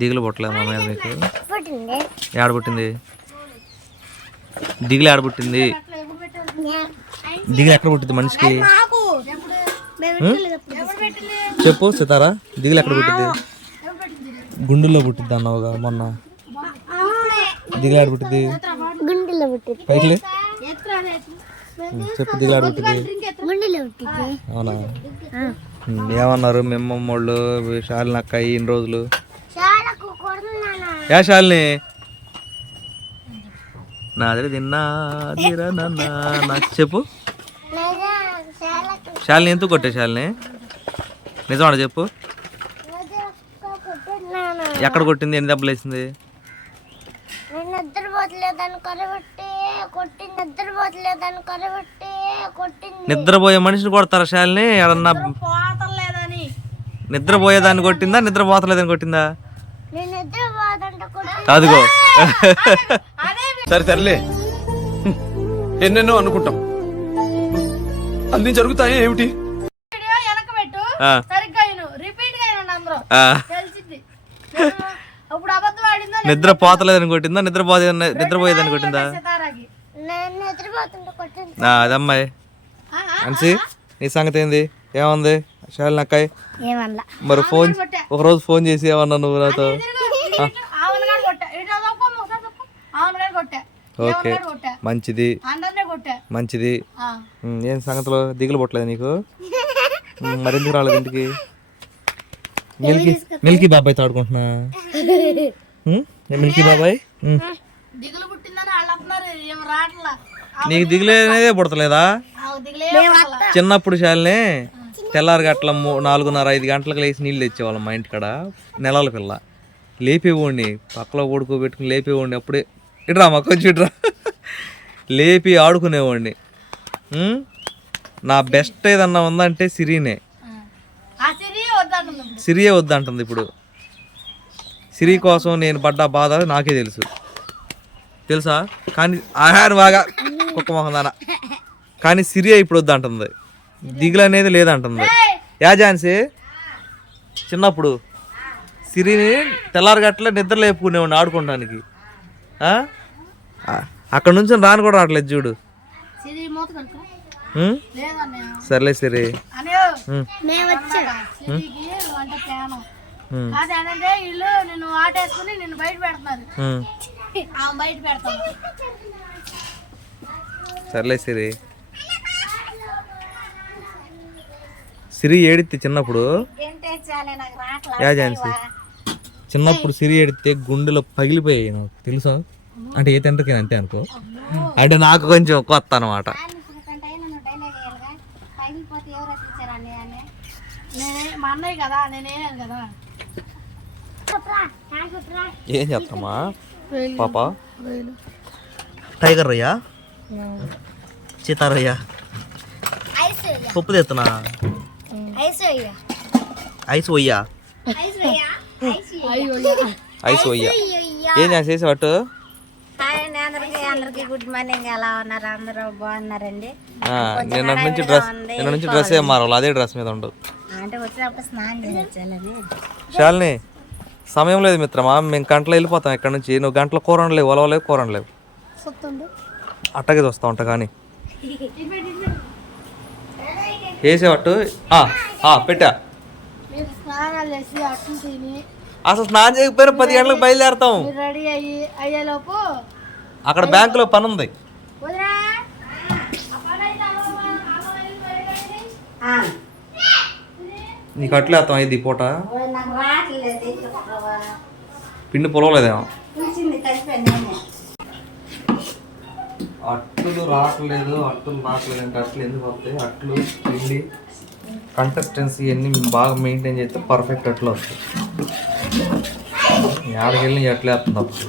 దిగులు పుట్టలేదు మా మీద మీకు? పుట్టింది ఏడ పుట్టింది? దిగులు ఏడ పుట్టింది? దిగులు ఎక్కడ పుట్టింది మనిషికి? చెప్పు సితారా. దిగులు ఎక్కడ పుట్టింది? గుండెల్లో పుట్టిద్ది అన్నావుగా మొన్న. దిగులు ఆడ పుట్టింది? గుండెలో పుట్టింది చెప్పు దిగులు ఆడ పుట్టింది? గుండెలో పుట్టింది అవునా? ఏమన్నారు మిమ్మమ్మ వాళ్ళు శాలిని అక్క ఇన్ని రోజులు? కొడుతున్నానా యా శాలిని నాది తిన్నా నాకు చెప్పు. శాలిని ఎందుకు కొట్టే శాలిని నిజమాడ చెప్పు. ఎక్కడ కొట్టింది? ఎన్ని దెబ్బలు వేసింది? నిద్రపోయే మనిషిని కొడతారా శాలిని ఎవరన్నా నిద్రపోయేదాన్ని కొట్టిందా నిద్రపోతలేదని కొట్టిందా? అదిగో సరే సర్లే. ఎన్నెన్నో అనుకుంటాం. అన్ని జరుగుతాయి ఏమిటి? నిద్ర పోతలేదని కొట్టిందా నిద్రపోతే నిద్రపోయేదని కొట్టిందా? సితారాకి నేను నిద్రపోతుంటే కొట్టింది. ఆ, అదమ్మాయి. అన్సి నీ సంగతి ఏంది? ఏముంది? శాలిని అక్కాయ్ ఏమన్నా మరి ఫోన్ ఒకరోజు ఫోన్ చేసి ఏమన్నా నువ్వు నాతో? ఓకే. మంచిది. మంచిది. ఏం సంగతిలో? దిగులు పుట్టలేదు నీకు? ఉమ్, మరి ఎందుకు రాలేదు ఇంటికి? మిల్కీ మిల్కీ ఉమ్, ఏ మిల్కీ బాబాయ్? నీకు దిగులు అనేదే పుడతలేదా చిన్నప్పుడు శాలిని? తెల్లారి గట్ల మూ నాలుగున్నర ఐదు గంటలకు లేచి నీళ్ళు తెచ్చేవాళ్ళం మా ఇంటికాడ నెలల పిల్ల. లేపేవాడిని పక్కలో ఓడుకోబెట్టుకుని లేపేవాడిని అప్పుడే. ఇట్రా మా కొంచెం ఇట్రా. లేపి ఆడుకునేవాడిని? నా బెస్ట్ ఏదన్నా ఉందంటే సిరీనే. సిరియే వద్దంటుంది ఇప్పుడు. సిరి కోసం నేను పడ్డ బాధ నాకే తెలుసు. తెలుసా? కానీ ఆహారం బాగా కుక్క మొహం దాన. కానీ సిరియే ఇప్పుడు వద్దంటుంది. దిగులు అనేది లేదంటుంది. యా ఝాన్సీ చిన్నప్పుడు సిరిని తెల్లారగట్ల నిద్ర లేపుకునేవాడిని ఆడుకోవడానికి. అక్కడ నుంచి రాను కూడా రావట్లేదు చూడు. సర్లే సిరి. వీళ్ళు నిన్ను ఆటేసుకుని నిన్ను బయట పెడుతున్నారు. బయట పెడతాను సర్లే సిరి. సిరి ఏడితే చిన్నప్పుడు? యా ఝాన్సీ. చిన్నప్పుడు సిరి ఏడితే గుండెలో పగిలిపోయాయి నాకు తెలుసా? అంటే ఏ తండ్రికి అంతే అనుకో. అంటే నాకు కొంచెం కొత్త అనమాట నేనే మా అన్నయ్య కదా నేనేనాను కదా. ఏం చేస్తామా? పాప? టైగర్ రొయ్యా? వేయ. పప్పు తెస్తున్నా? ఐస్ వేయ ఐస్ వయ్యా ఐస్ వేయ ఐస్ ఐస్ వయ్యా ఏం చేసేవాటు హాయ్ అండి అందరికి అందరికి గుడ్ మార్నింగ్. ఎలా ఉన్నారు? అందరూ బాగున్నారండి? నిన్న నుంచి డ్రెస్ నిన్న నుంచి డ్రెస్ ఏం మారాలి అదే డ్రెస్ మీద ఉండు. అంటే వచ్చినప్పుడు స్నానం చేసి వచ్చానని శాలిని సమయం లేదు మిత్రమా మేము గంటలో వెళ్ళిపోతాం ఇక్కడ నుంచి. నువ్వు గంటలో కూర వండలేవు ఒలవలేవు కూర వండలేవు అట్టగే చూస్తా ఉంటా కానీ. వేసేవట్టు. ఆ, ఆ, పెట్టా. మీరు స్నానాలు చేసి అట్లు తిని. అసలు స్నానం చేయకపోయినా పది గంటలకు బయలుదేరతాం. మీరు రెడీ అయ్యి అయ్యేలోపు అక్కడ బ్యాంకులో పని ఉంది. నీకు అట్లే అర్థం అయింది ఈ పూట? పిండి పొలవలేదేమో. అట్లు రావట్లేదు అట్లు రావట్లేదు అంటే అట్లు ఎందుకు వస్తాయి అట్లు పిండి కంటెస్టెన్సీ అన్ని బాగా మెయింటైన్ చేస్తే పర్ఫెక్ట్ అట్లు వస్తాయి. ఏడకెళ్ళి అట్లే వస్తుంది అప్పుడు.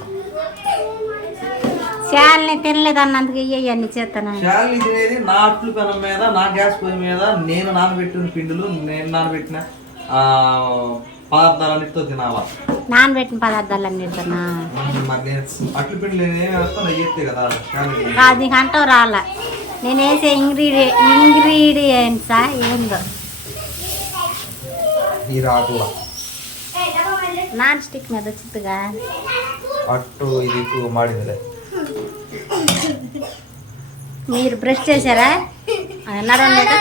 చాలని తినలేదు అన్నందుకు ఇవన్నీ చేస్తాను శాలిని తినేది నా అట్లు పెనం మీద నా గ్యాస్ పొయ్యి మీద నేను నానబెట్టిన పిండిలు నేను నానబెట్టిన పదార్థాలన్నిటితో తినాలా? నానబెట్టిన పదార్థాలన్నీ తిన్నా మరి నేను అట్లు పిండి నేనేమి వేస్తాను అవి ఎత్తే కదా శాలిని కాదు నీకు అంటావు రాలా. నేను వేసే ఇంగ్రీడియ ఇంగ్రీడియంట్సా ఏందో? ఈ రాకుల నాన్ స్టిక్ మీద వచ్చిందిగా అట్టు ఇది మాడిందిలే. మీరు బ్రష్ చేశారా? నడవలేదు.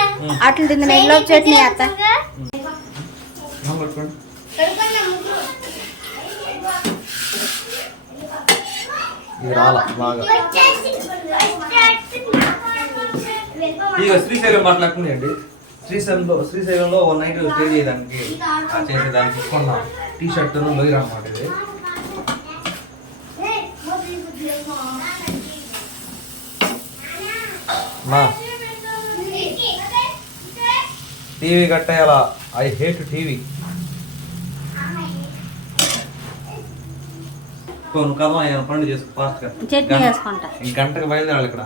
అట్లు తింది నెలలో చట్నీ అత్త ఇది రాల బాగా. ఇక శ్రీశైలం బట్టలు శ్రీశైలంలో శ్రీశైలంలో వన్ నైట్ స్టే చేయడానికి ఆ చేసేదానికి కొన్న టీ షర్ట్ లోయర్ అన్నమాట ఇది. మా టీవీ కట్టేయాల? I hate TV. నువ్వు కదా ఆయన పనులు చేసుకో ఫాస్ట్గా చట్నీ వేసుకుంటా ఈ గంటకు బయలుదేరాలి ఇక్కడ.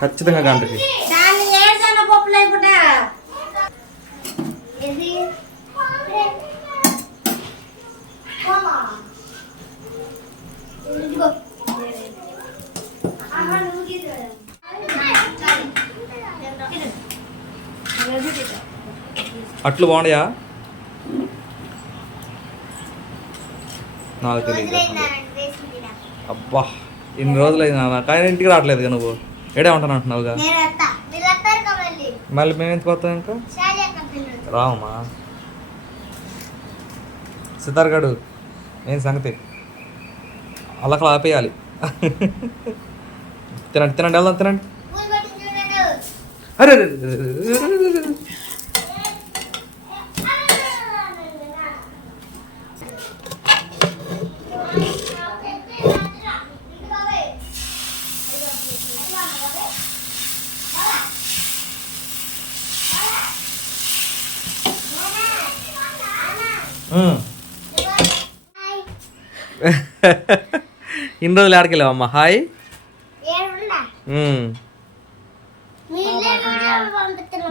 ఖచ్చితంగా గంటకి. అట్లు బాగున్నాయా నాకు తెలియదు అబ్బా ఇన్ని రోజులైంది నాన్న. కానీ ఇంటికి రావట్లేదు నువ్వు. ఏడే ఉంటాను అంటున్నావుగా? మళ్ళీ? మేము ఎందుకు వస్తాం ఇంకా? రావమ్మా. సితార్ గడు ఏం సంగతి? అల్లకలు ఆపేయాలి. తినండి తినండి వెళ్దాం తినండి. అరే అరే, అరే, అరే, అరే, అరే, అరే. ఉమ్. ఇన్ని రోజులు ఆడకెళ్ళావమ్మా హాయ్ ఉమ్.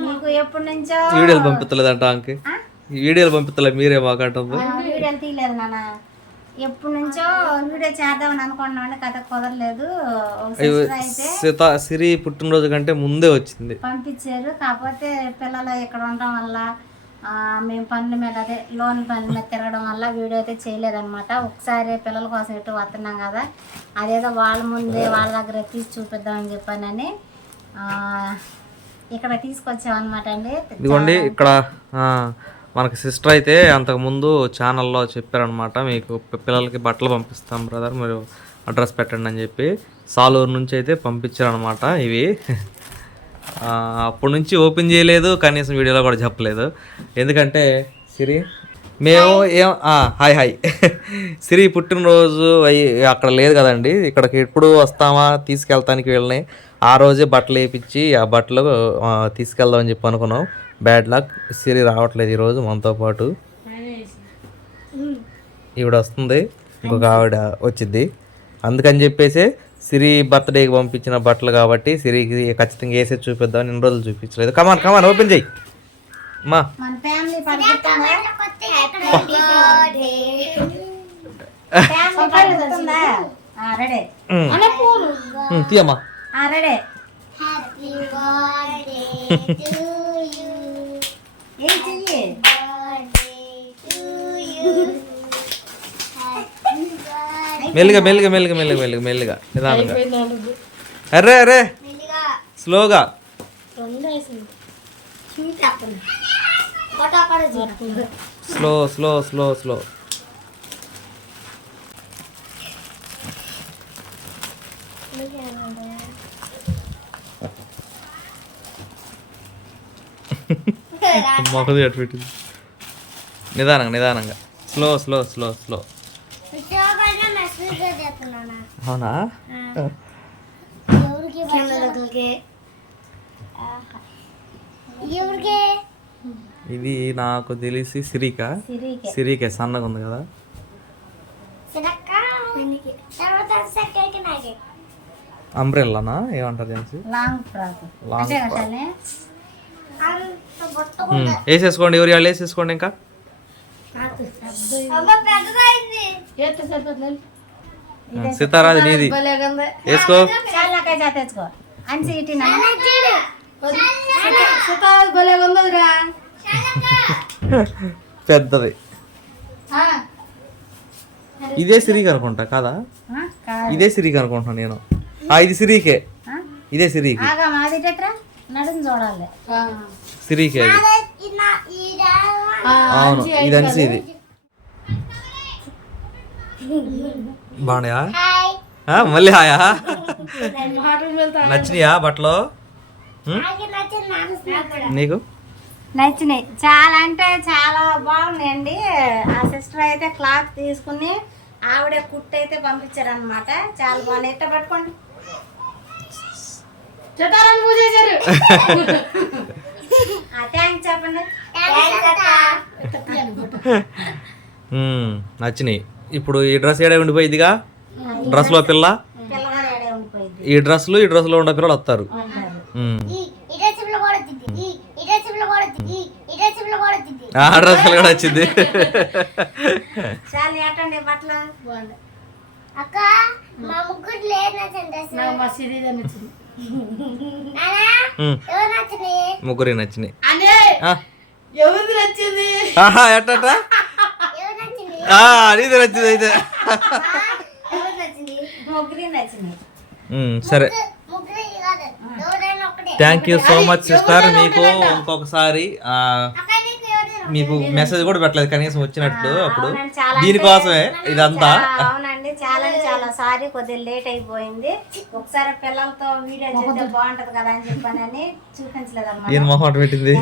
మీకు ఎప్పటి నుంచో? వీడియోలు పంపిస్తలేదంట ఆమెకి ఈ వీడియోలు పంపిస్తలే మీరే మాకు అంటుంది ఆ, వీడియోలు తీయలేదు నాన్న. ఎప్పటి నుంచో వీడియో చేద్దామని అనుకున్నాను కథ కుదరలేదు. సీత సిరి పుట్టినరోజు కంటే ముందే వచ్చింది. పంపించారు. కాకపోతే పిల్లలు ఇక్కడ ఉండడం వల్ల మేము పనుల మీద అదే లోన్ పనుల మీద తిరగడం వల్ల వీడియో అయితే చేయలేదన్నమాట. ఒకసారి పిల్లల కోసం ఇటు వస్తున్నాం కదా అదేదో వాళ్ళ ముందే వాళ్ళ దగ్గర తీసి చూపిద్దామని చెప్పానని ఇక్కడ తీసుకొచ్చామన్నమాట అండి. ఇదిగోండి ఇక్కడ మనకి సిస్టర్ అయితే అంతకుముందు ఛానల్లో చెప్పారనమాట మీకు పిల్లలకి బట్టలు పంపిస్తాం బ్రదర్ మీరు అడ్రస్ పెట్టండి అని చెప్పి సాలూరు నుంచి అయితే పంపించారనమాట ఇవి. అప్పటి నుంచి ఓపెన్ చేయలేదు కనీసం వీడియోలో కూడా చెప్పలేదు. ఎందుకంటే సిరి మేము ఏం హాయ్ హాయ్ సిరి పుట్టినరోజు అయ్యి అక్కడ లేదు కదండి. ఇక్కడికి ఎప్పుడు వస్తామా తీసుకెళ్తానికి వెళ్ళినాయి ఆ రోజే బట్టలు వేయించి ఆ బట్టలు తీసుకెళ్దామని చెప్పి అనుకున్నాం. బ్యాడ్ లక్ సిరి రావట్లేదు ఈరోజు మనతో పాటు. ఈవిడ వస్తుంది. ఇంకొక ఆవిడ వచ్చింది అందుకని చెప్పేసి సిరి బర్త్డేకి పంపించిన బట్టలు కాబట్టి సిరికి ఖచ్చితంగా వేసే చూపిద్దామని ఇన్ని రోజులు చూపించలేదు. కమాన్ కమాన్ ఓపెన్ చేయి. మా. తీయమ్మా. Ready. Happy birthday to you ఏం చెయ్యి birthday to you happy birthday మెల్లిగా మెల్లిగా మెల్లిగా మెల్లిగా మెల్లిగా మెల్లిగా నిదానంగా. అర్రే అర్రే. మెల్లిగా. స్లోగా. Slow slow slow slow. మొహది అటు పెట్టింది. నిదానంగా నిదానంగా. Slow slow slow slow. అవునా ఇది నాకు తెలిసి సిరిక. సిరికి. సన్నగా ఉంది కదా? అంబ్రెల్లానా? ఏమంటారు జెన్సీ లాంగ్ ఫ్రాక్. లాంగ్ వేసేసుకోండి ఎవరు వాళ్ళు వేసేసుకోండి ఇంకా? సితారాది నీది. వేసుకో. పెద్దది. ఆ, ఇదే సిరికి అనుకుంటా కాదా. ఇదే సిరికి అనుకుంటున్నాను నేను. ఆ ఇది సిరికే ఆ? ఇదే సిరికి సిరికి అవును ఇది అనిసి ఇది. బాగున్నాయా? మళ్ళీ హాయా నచ్చినాయా బట్టలు? నాకు నచ్చినాయి. చాలా అంటే చాలా బాగున్నాయండి. ఆ సిస్టర్ అయితే క్లాత్ తీసుకుని ఆవిడ కుట్టు అయితే పంపించారనమాట చాలా బాగున్నాయి ఎట్ట పట్టుకోండి. చెట్టారని పూజ చేశారు. ఆ థ్యాంక్స్ చెప్పండి. నచ్చినాయి. ఇప్పుడు ఈ డ్రెస్ ఏడే ఉండిపోయిందిగా డ్రెస్లో పిల్ల? ఈ డ్రెస్సులు ఈ డ్రెస్సులో ఉన్న పిల్లలు వస్తారు. ఆ డ్రెస్సులు కూడా వచ్చింది. అక్క మా ముగ్గురు డ్రెస్. నచ్చినాయి? అనే ఆ, ఎవరిది నచ్చింది ఆహా ఎట్టట ఎవరు నచ్చింది ఆ, నీదే నచ్చింది అయితే. సరే. Thank you so much sister మీకు ఇంకొకసారి మీకు మెసేజ్ కూడా పెట్టలేదు కనీసం వచ్చినట్టు అప్పుడు. దీనికోసమే ఇదంతా. అవునండి చాలా చాలా సారీ కొద్దిగా లేట్ అయిపోయింది. ఒకసారి పిల్లలతో వీడియో చేస్తే బాగుంటది కదా అని చెప్పానని చూపించలేదు ఈయన అనమాట మొహం పెట్టింది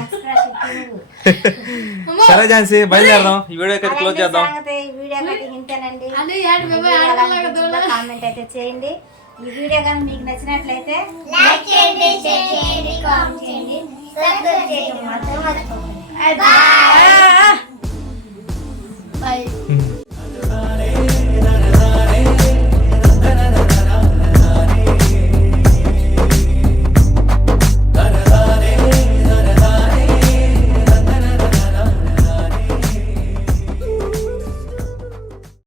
సరే ఝాన్సీ బయలుదేరదాం. ఈ వీడియో అయితే క్లోజ్ చేద్దాం. ఈ వీడియో కట్టి ఇంతేనండి. కామెంట్ అయితే చేయండి. ఈ వీడియో కానీ మీకు నచ్చినట్లయితే లైక్ చేయండి షేర్ చేయండి కామెంట్ చేయండి. సబ్స్క్రైబ్ చేయడం మాత్రం మర్చిపోకండి. బాయ్